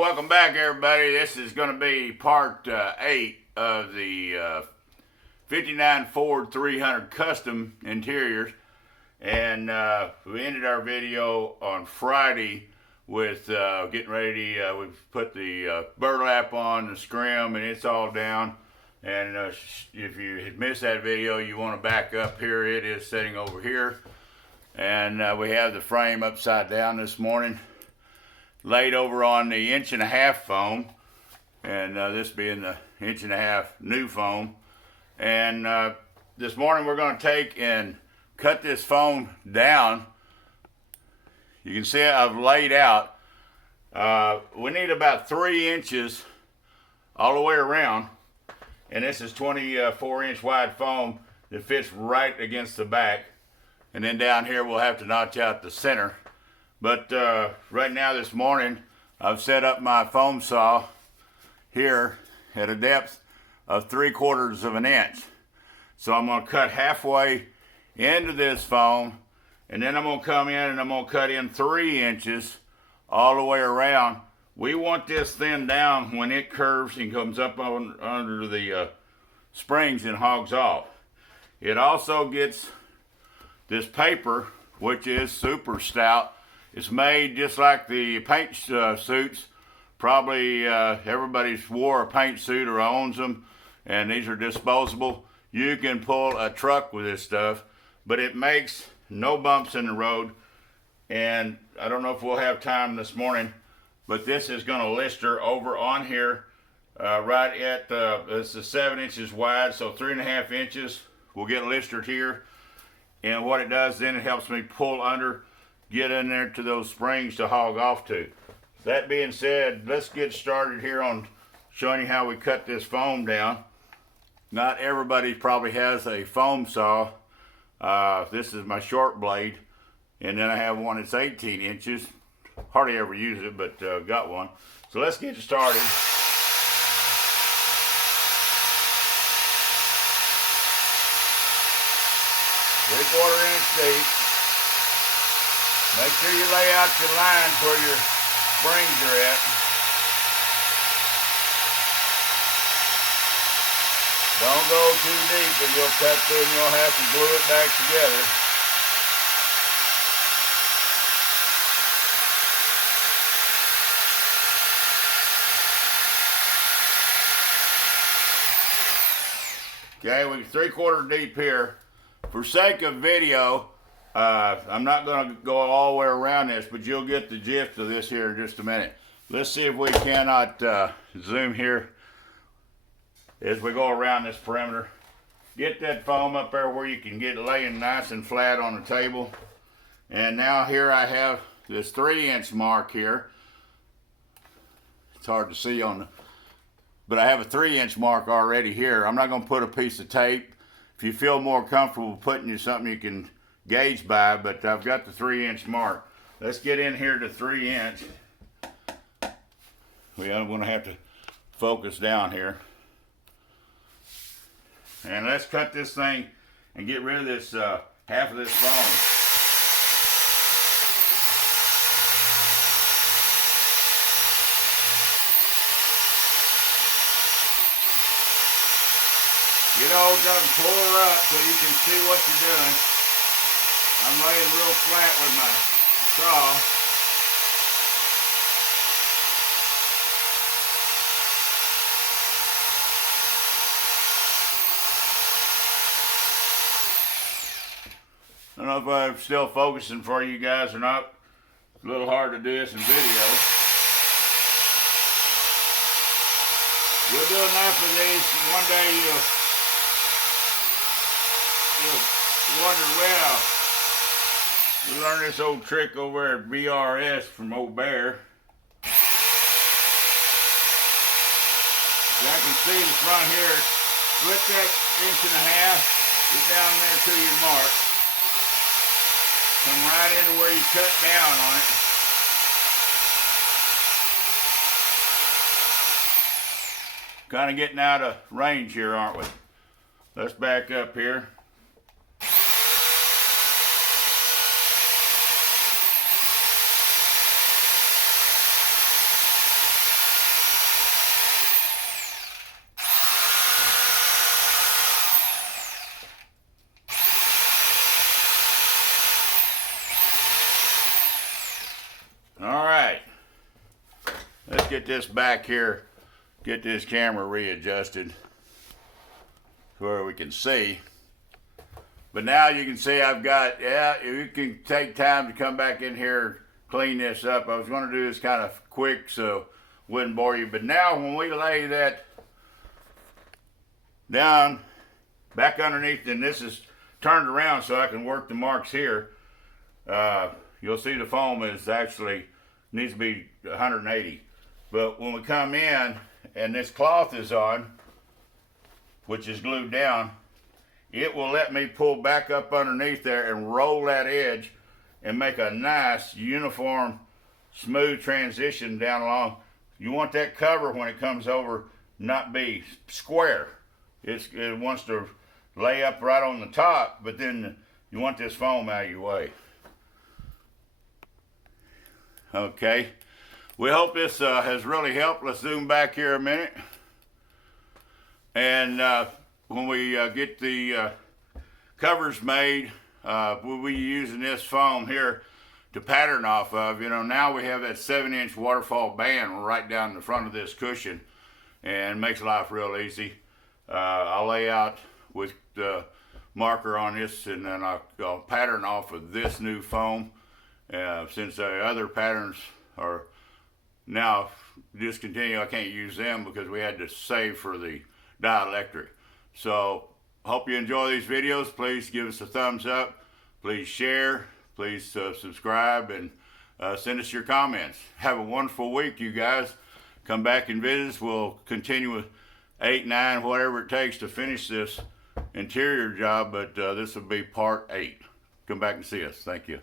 Well, welcome back, everybody. This is going to be part 8 of the 59 Ford 300 Custom Interiors. And we ended our video on Friday with getting ready. We've put the burlap on, the scrim, and it's all down. And if you had missed that video, you want to back up here. It is sitting over here. And we have the frame upside down this morning, laid over on the 1.5" foam, and this being the 1.5" new foam. And this morning we're going to take and cut this foam down. You can see I've laid out. We need about 3 inches all the way around, and this is 24-inch wide foam that fits right against the back. And then down here we'll have to notch out the center. But right now this morning, I've set up my foam saw here at a depth of 3/4 of an inch. So I'm going to cut halfway into this foam, and then I'm going to come in and I'm going to cut in 3 inches all the way around. We want this thinned down when it curves and comes up under the springs and hogs off. It also gets this paper, which is super stout. It's made just like the paint suits. Probably everybody's wore a paint suit or owns them, and these are disposable. You can pull a truck with this stuff, but it makes no bumps in the road. And I don't know if we'll have time this morning, but this is going to lister over on here right at, this is 7 inches wide, so 3.5 inches will get listered here. And what it does then, it helps me pull under, get in there to those springs to hog off to. That being said, let's get started here on showing you how we cut this foam down. Not everybody probably has a foam saw. This is my short blade, and then I have one that's 18 inches. Hardly ever use it, but got one. So let's get started. 3/4 inch deep. Make sure you lay out your lines where your springs are at. Don't go too deep or you'll cut through and you'll have to glue it back together. Okay, we're 3/4 deep here. For sake of video, I'm not going to go all the way around this, but you'll get the gist of this here in just a minute. Let's see if we cannot zoom here as we go around this perimeter. Get that foam up there where you can get it laying nice and flat on the table. And now here I have this 3-inch mark here. It's hard to see on the, but I have a 3-inch mark already here. I'm not going to put a piece of tape. If you feel more comfortable putting you something you can gauge by, but I've got the 3-inch mark. Let's get in here to 3 inch. I'm going to have to focus down here. And let's cut this thing and get rid of this half of this foam. Get all done, pull her up so you can see what you're doing. I'm laying real flat with my saw. I don't know if I'm still focusing for you guys or not. It's a little hard to do this in video. You'll do enough of these and one day you'll wonder, well, we learned this old trick over at BRS from old Bear. I can see the front here. Split that 1.5 inches, get down there to your mark. Come right into where you cut down on it. Kind of getting out of range here, aren't we? Let's back up here. Let's get this back here, get this camera readjusted where we can see. But now you can see I've got, yeah, you can take time to come back in here, clean this up. I was going to do this kind of quick so wouldn't bore you. But now when we lay that down back underneath, and this is turned around so I can work the marks here, you'll see the foam is actually needs to be 180. But when we come in and this cloth is on, which is glued down, it will let me pull back up underneath there and roll that edge and make a nice uniform smooth transition down along. You want that cover when it comes over not be square. It wants to lay up right on the top, but then you want this foam out of your way. Okay, we hope this has really helped. Let's zoom back here a minute. And when we get the covers made, we'll be using this foam here to pattern off of. You know, now we have that 7-inch waterfall band right down the front of this cushion, and makes life real easy. I'll lay out with the marker on this, and then I'll pattern off of this new foam, since the other patterns are now discontinued. I can't use them because we had to save for the dielectric. So hope you enjoy these videos. Please give us a thumbs up, please share, please subscribe, and send us your comments. Have a wonderful week, you guys. Come back and visit us. We'll continue with 8, 9, whatever it takes to finish this interior job, but this will be part 8. Come back and see us. Thank you.